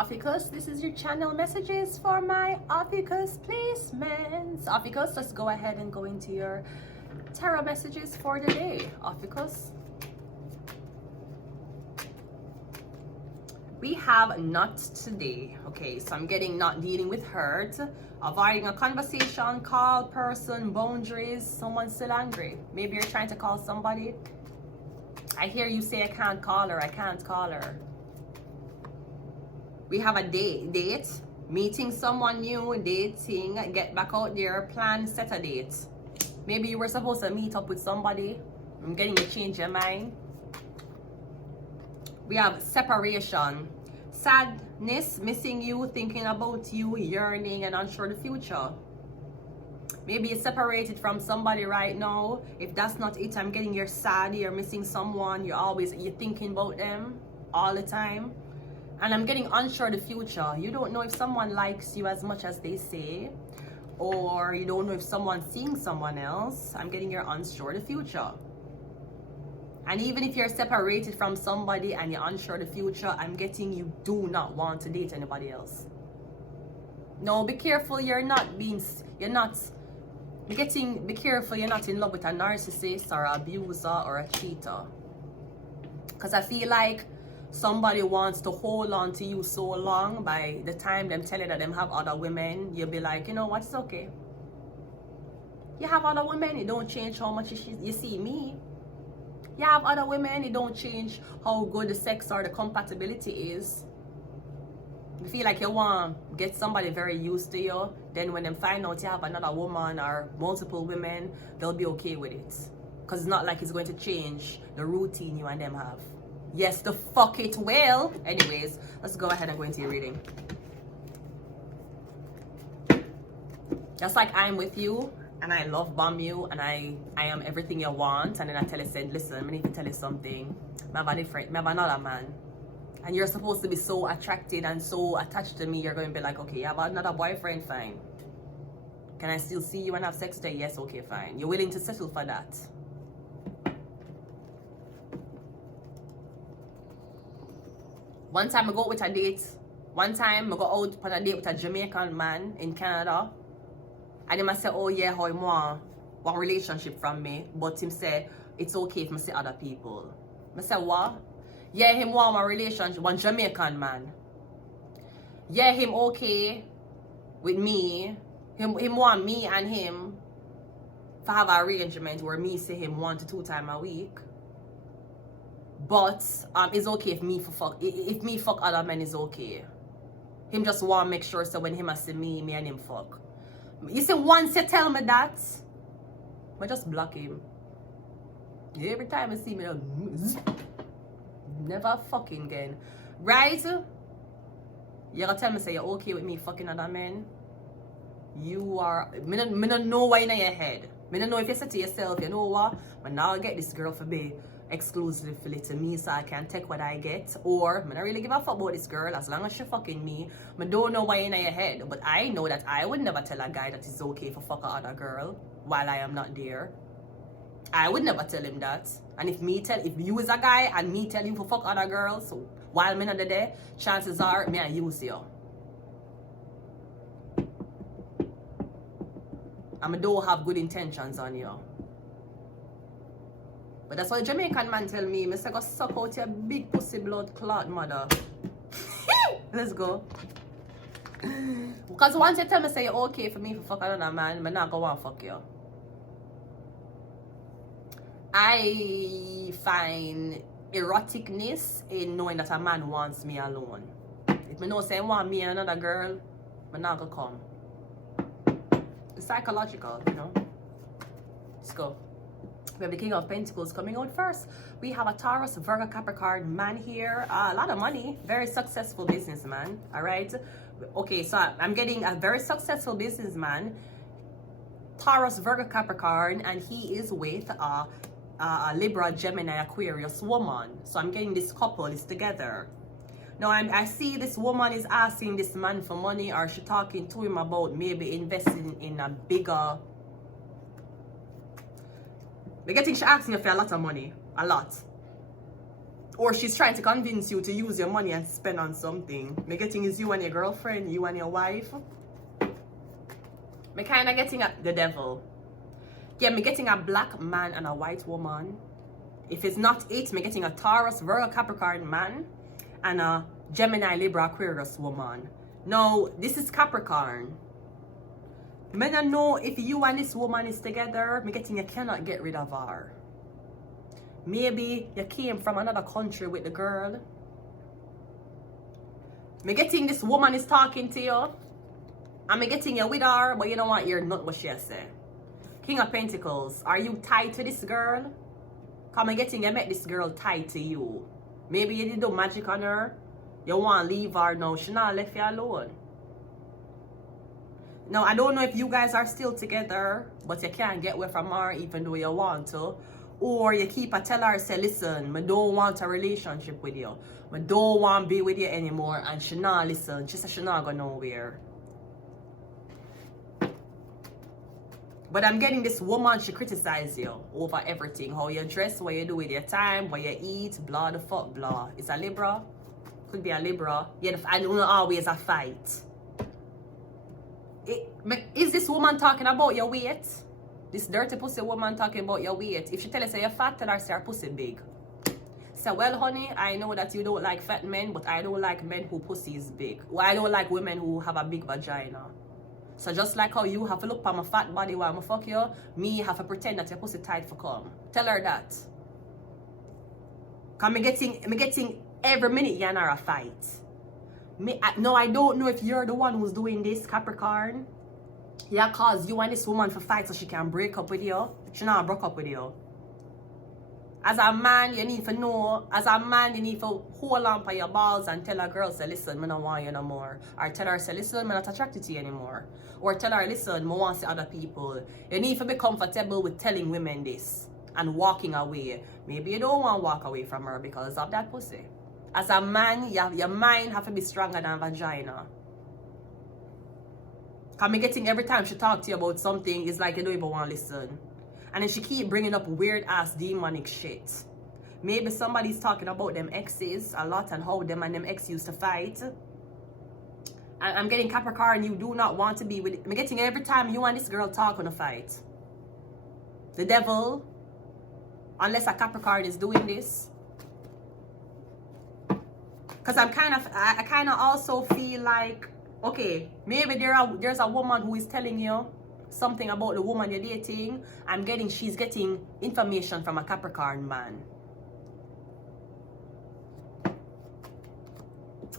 OPHIUCHUS. This is your channel messages for my OPHIUCHUS placements. OPHIUCHUS, let's go ahead and go into your tarot messages for the day. OPHIUCHUS. We have not today. Okay, so I'm getting not dealing with hurt, avoiding a conversation, call, person, boundaries, someone's still angry. Maybe you're trying to call somebody. I hear you say I can't call her, I can't call her. We have a date, meeting someone new, dating, get back out there, plan, set a date. Maybe you were supposed to meet up with somebody. I'm getting you change your mind. We have separation, sadness, missing you, thinking about you, yearning and unsure of the future. Maybe you're separated from somebody right now. If that's not it, I'm getting you're sad, you're missing someone, you're thinking about them all the time. And I'm getting unsure of the future. You don't know if someone likes you as much as they say, or you don't know if someone's seeing someone else. I'm getting you're unsure of the future. And even if you're separated from somebody and you're unsure of the future, I'm getting you do not want to date anybody else. No, be careful be careful you're not in love with a narcissist or an abuser or a cheater. Because I feel like somebody wants to hold on to you so long, by the time them tell you that them have other women, you'll be like, you know what, it's okay. You have other women, it don't change how much you see me. You have other women, it don't change how good the sex or the compatibility is. You feel like you want to get somebody very used to you, then when they find out you have another woman or multiple women, they'll be okay with it. Because it's not like it's going to change the routine you and them have. Yes, the fuck it will. Anyways, let's go ahead and go into your reading. Just like I'm with you, and I love bomb you, and I am everything you want, and then I tell you, said, listen, I need to tell you something. I have another man. And you're supposed to be so attracted and so attached to me, you're going to be like, okay, you have another boyfriend, fine. Can I still see you and have sex today? Yes, okay, fine. You're willing to settle for that. One time I go with a date. One time I go out on a date with a Jamaican man in Canada. And him say, oh yeah, how him want one relationship from me. But him say, it's okay if I see other people. I say, what? Yeah, him want one relationship, one Jamaican man. Yeah, him okay with me. Him want me and him to have an arrangement where me see him 1 to 2 times a week. But it's okay if me fuck other men is okay. Him just want to make sure so when him see me and him fuck. You see, once you tell me that, I just block him. Every time I see me, never fucking again. Right? You gotta tell me say you're okay with me fucking other men. You are, me don't know why in your head. Me don't know if you say to yourself, you know what, but now I get this girl for me exclusively to me so I can take what I get, or I don't really give a fuck about this girl as long as she fucking me. I don't know why in your head, but I know that I would never tell a guy that it's okay for fuck a other girl while I am not there. I would never tell him that. And if you is a guy and me tell you for fuck other girls, so while me not there, chances are me I use you. And I don't have good intentions on you. But that's what a Jamaican man tell me. I say, go suck out your big pussy blood clot, mother. Let's go. Because once you tell me, say, you're okay for me for fuck another man, I'm not going to fuck you. I find eroticness in knowing that a man wants me alone. If I know say I want me and another girl, I'm not going to come. It's psychological, you know. Let's go. We have the King of Pentacles coming out first. We have a Taurus, Virgo, Capricorn man here. A lot of money. Very successful businessman. All right. Okay, so I'm getting a very successful businessman. Taurus, Virgo, Capricorn. And he is with a Libra, Gemini, Aquarius woman. So I'm getting this couple is together. Now I see this woman is asking this man for money, or she talking to him about maybe investing in a bigger... I think she asking you for a lot of money. A lot. Or she's trying to convince you to use your money and spend on something. Me getting is you and your girlfriend, you and your wife. Me kind of getting the devil. Yeah, me getting a black man and a white woman. If it's not it, me getting a Taurus, Virgo, Capricorn man and a Gemini, Libra, Aquarius woman. Now, this is Capricorn. Me don't know if you and this woman is together. Me getting you cannot get rid of her. Maybe you came from another country with the girl. Me getting this woman is talking to you. And me getting you with her, but you don't want to hear nothing what she say. King of Pentacles, are you tied to this girl? Come and getting you met this girl tied to you. Maybe you did do magic on her. You want to leave her now. She not left you alone. Now, I don't know if you guys are still together, but you can't get away from her even though you want to. Or you keep a tell her, say, listen, I don't want a relationship with you. I don't want to be with you anymore. And she not listen. She said she not go nowhere. But I'm getting this woman, she criticize you over everything. How you dress, what you do with your time, what you eat, blah the fuck, blah. It's a Libra. Could be a Libra. Yeah, and always a fight. Is this woman talking about your weight? This dirty pussy woman talking about your weight. If she tell us you're fat, tell her say her pussy big. Say, well, honey, I know that you don't like fat men, but I don't like men who pussy is big. Well, I don't like women who have a big vagina. So just like how you have to look for my fat body while I fuck you, me have to pretend that your pussy tight for come. Tell her that. Cause me getting every minute you're in a fight. No, I don't know if you're the one who's doing this, Capricorn. Yeah, cause you want this woman for fight so she can break up with you. She not broke up with you. As a man, you need to know. As a man, you need to hold on by your balls and tell a girl, say, listen, I don't want you no more. Or tell her, say, listen, I'm not attracted to you anymore. Or tell her, listen, I want to see other people. You need to be comfortable with telling women this and walking away. Maybe you don't want to walk away from her because of that pussy. As a man, your mind have to be stronger than vagina. Because me getting every time she talk to you about something, it's like you don't even want to listen. And then she keep bringing up weird ass demonic shit. Maybe somebody's talking about them exes a lot and how them and them ex used to fight. And I'm getting Capricorn, you do not want to be with. I'm getting every time you and this girl talk on a fight. The devil, unless a Capricorn is doing this. Because I kind of also feel like, okay, maybe there's a woman who is telling you something about the woman you're dating. She's getting information from a Capricorn man.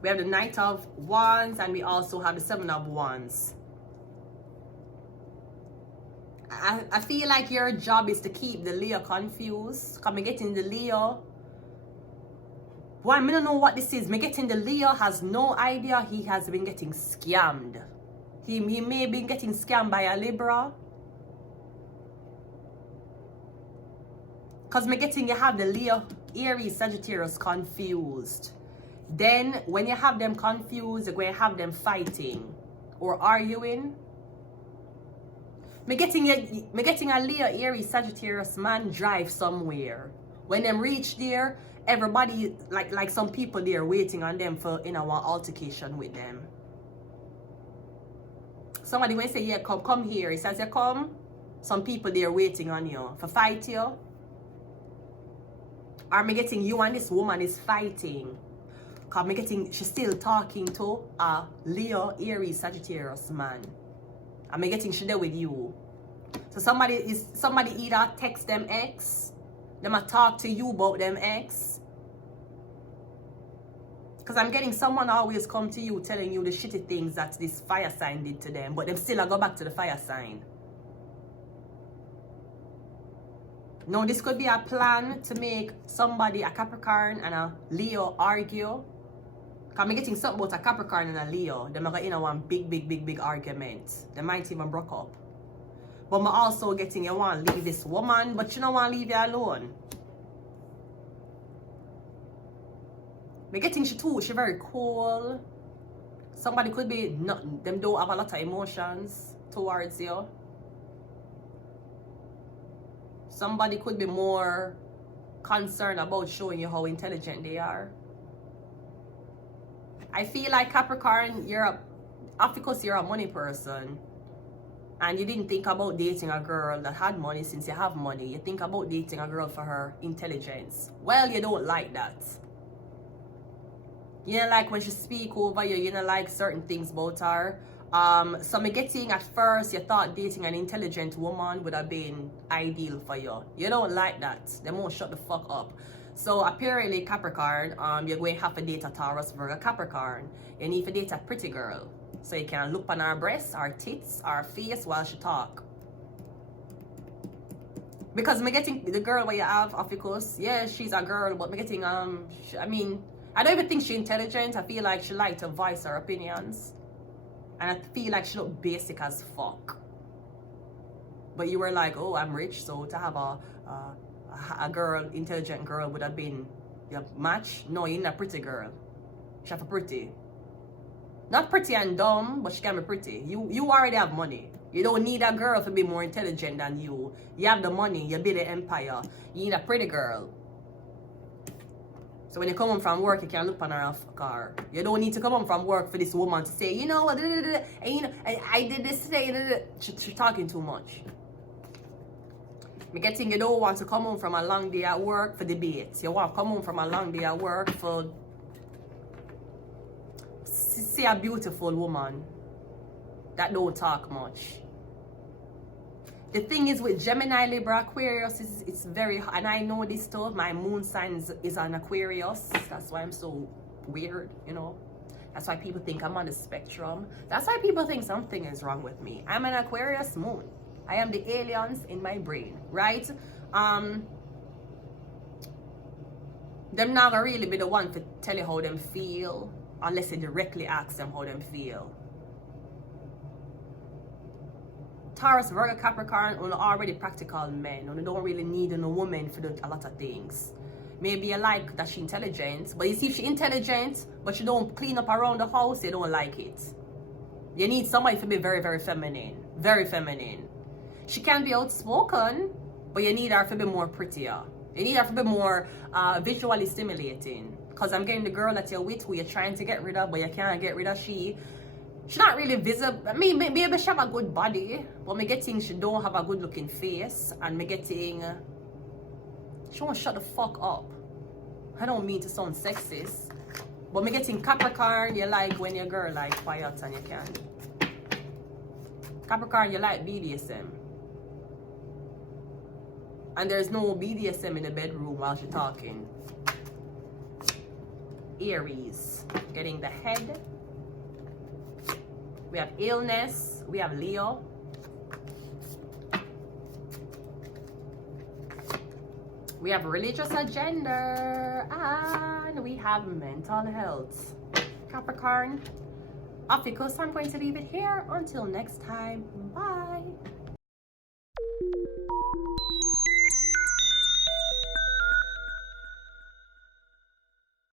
We have the Knight of Wands and we also have the Seven of Wands. I feel like your job is to keep the Leo confused. Because I'm getting the Leo. Well, I don't know what this is. Me getting the Leo has no idea he has been getting scammed. He may be getting scammed by a Libra. Because me getting you have the Leo, Aries, Sagittarius confused. Then when you have them confused, you're going to have them fighting or arguing. Me getting a Leo, Aries, Sagittarius man drive somewhere. When them reach there, everybody, like some people there waiting on them for one altercation with them. Somebody will say, yeah, come here. He says, you come. Some people there waiting on you for fight you. Or me getting you and this woman is fighting. Cause me getting, she's still talking to a Leo, Aries, Sagittarius man. And me getting she there with you. So somebody either text them ex, them a talk to you about them ex. Because I'm getting someone always come to you telling you the shitty things that this fire sign did to them. But them still go back to the fire sign. Now this could be a plan to make somebody, a Capricorn and a Leo, argue. Because I'm getting something about a Capricorn and a Leo. They might get one big argument. They might even broke up. But I'm also getting you want to leave this woman, but you don't want to leave you alone. I'm getting she too, she very cool. Somebody could be, them don't have a lot of emotions towards you. Somebody could be more concerned about showing you how intelligent they are. I feel like Capricorn, Ophiuchus, you're a money person. And you didn't think about dating a girl that had money since you have money. You think about dating a girl for her intelligence. Well, you don't like that. You don't like when she speak over you. You don't like certain things about her. So me getting at first, you thought dating an intelligent woman would have been ideal for you. You don't like that. They won't shut the fuck up. So apparently Capricorn, you're going to have to date a Taurus, Virgo, Capricorn. You need to date a pretty girl. So you can look on her breasts, her tits, her face while she talk. Because me getting the girl where you have, Ophiuchus, yeah, she's a girl, but me getting, I mean, I don't even think she's intelligent. I feel like she like to voice her opinions. And I feel like she look basic as fuck. But you were like, oh, I'm rich, so to have a girl, intelligent girl would have been your match. No, you're not a pretty girl. She have a pretty. Not pretty and dumb, but she can be pretty. You already have money. You don't need a girl to be more intelligent than you. You have the money, you build an empire. You need a pretty girl. So when you come home from work, you can look on her car. You don't need to come home from work for this woman to say, you know what, and you know, I did this today. She's talking too much. Me getting you don't want to come home from a long day at work for debates. You want to come home from a long day at work for see a beautiful woman that don't talk much. The thing is with Gemini, Libra, Aquarius, it's very, and I know this stuff, my moon sign is an Aquarius. That's why I'm so weird, you know. That's why people think I'm on the spectrum. That's why people think something is wrong with me. I'm an Aquarius moon. I am the aliens in my brain, right? Them not gonna really be the one to tell you how them feel unless you directly ask them how them feel. Taurus, Virgo, Capricorn are already practical men. You don't really need a woman for a lot of things. Maybe you like that she's intelligent, but you see if she's intelligent, but she don't clean up around the house, you don't like it. You need somebody to be very, very feminine. Very feminine. She can be outspoken, but you need her to be more prettier. You need her to be more visually stimulating. Because I'm getting the girl that you're with who you're trying to get rid of, but you can't get rid of she's not really visible. I mean, maybe she have a good body, but me getting she don't have a good looking face, and me getting she won't shut the fuck up. I don't mean to sound sexist, but me getting Capricorn, you like when your girl like quiet and you can. Capricorn, you like BDSM. And there's no BDSM in the bedroom while she's talking. Aries, getting the head. We have illness. We have Leo. We have religious agenda. And we have mental health. Capricorn. Ophiuchus, I'm going to leave it here. Until next time. Bye.